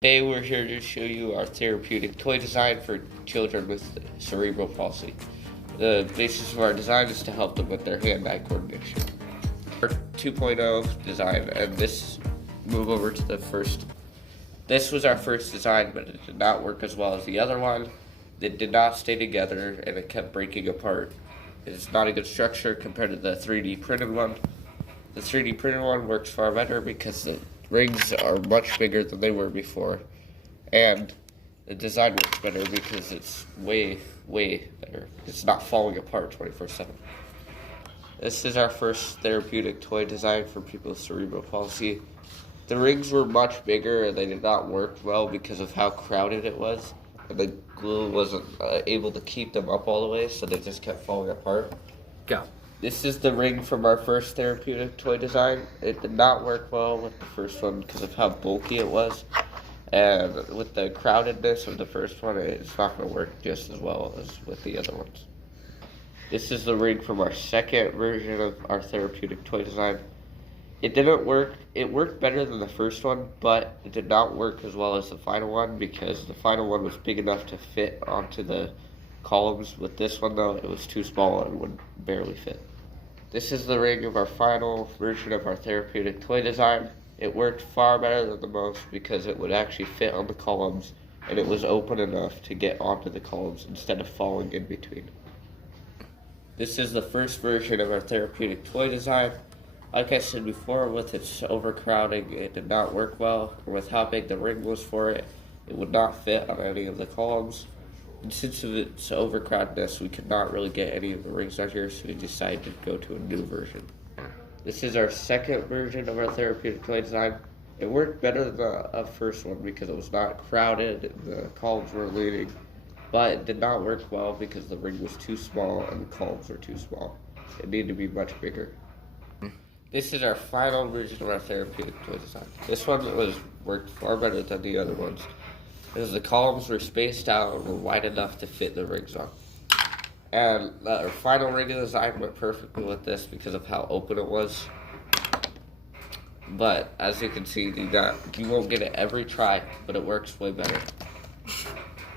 Today we're here to show you our therapeutic toy design for children with cerebral palsy. The basis of our design is to help them with their hand-eye coordination. Our 2.0 design, and move over to the first. This was our first design, but it did not work as well as the other one. It did not stay together, and it kept breaking apart. It's not a good structure compared to the 3D printed one. The 3D printed one works far better because the rings are much bigger than they were before, and the design works better because it's way better. It's not falling apart 24/7. This is our first therapeutic toy design for people with cerebral palsy. The rings were much bigger and they did not work well because of how crowded it was, and the glue wasn't able to keep them up all the way, so they just kept falling apart. Go. This is the ring from our first therapeutic toy design. It did not work well with the first one because of how bulky it was. And with the crowdedness of the first one, it's not going to work just as well as with the other ones. This is the ring from our second version of our therapeutic toy design. It didn't work. It worked better than the first one, but it did not work as well as the final one because the final one was big enough to fit onto the columns. With this one, though, it was too small and would barely fit. This is the ring of our final version of our therapeutic toy design. It worked far better than the most because it would actually fit on the columns, and it was open enough to get onto the columns instead of falling in between. This is the first version of our therapeutic toy design. Like I said before, with its overcrowding, it did not work well. Or with how big the ring was for it, it would not fit on any of the columns. And since of its overcrowdedness, we could not really get any of the rings out here, so we decided to go to a new version. This is our second version of our therapeutic toy design. It worked better than the first one because it was not crowded and the columns were leaning, but it did not work well because the ring was too small and the columns were too small. It needed to be much bigger. This is our final version of our therapeutic toy design. This one worked far better than the other ones, because the columns were spaced out and were wide enough to fit the rings on. And our final ring design went perfectly with this because of how open it was. But as you can see, you won't get it every try, but it works way better.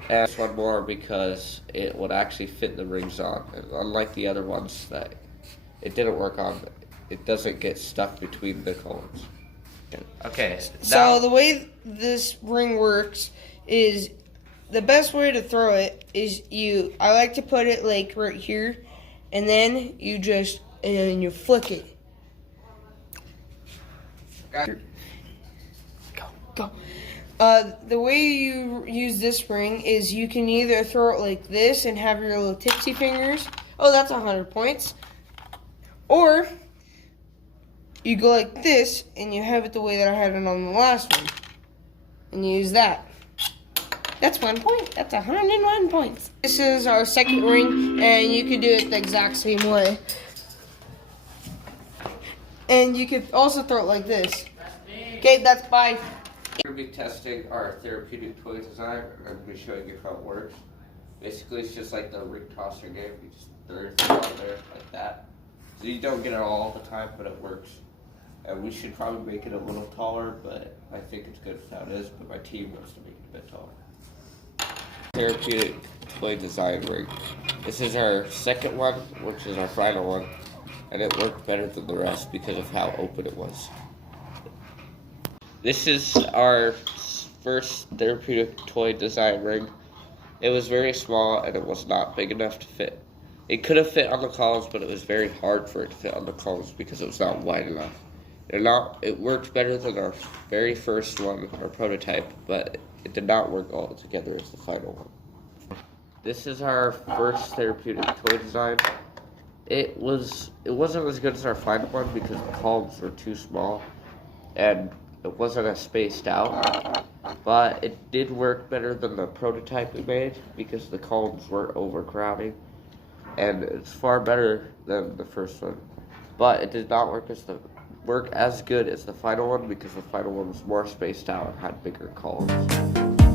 And this one more because it would actually fit the rings on. And unlike the other ones that it didn't work on, it doesn't get stuck between the columns. Okay, so the way this ring works is the best way to throw it is I like to put it like right here, and then you flick it. Go. The way you use this ring is you can either throw it like this and have your little tipsy fingers. Oh, that's 100 points. Or you go like this and you have it the way that I had it on the last one, and you use that. That's 1 point. That's 101 points. This is our second ring, and you can do it the exact same way. And you could also throw it like this. Okay, that's bye. We're going to be testing our therapeutic toy design, and I'm going to be showing you how it works. Basically, it's just like the ring tosser game. You just throw your thing on there like that. So you don't get it all the time, but it works. And we should probably make it a little taller, but I think it's good for how it is, but my team wants to make it a bit taller. Therapeutic toy design ring. This is our second one, which is our final one, and it worked better than the rest because of how open it was. This is our first therapeutic toy design ring. It was very small and it was not big enough to fit. It could have fit on the columns, but it was very hard for it to fit on the columns because it was not wide enough. It worked better than our very first one, our prototype, but it did not work all together as the final one. This is our first therapeutic toy design. It wasn't as good as our final one because the columns were too small and it wasn't as spaced out, but it did work better than the prototype we made because the columns weren't overcrowding, and it's far better than the first one. But it did not work as good as the final one because the final one was more spaced out and had bigger columns.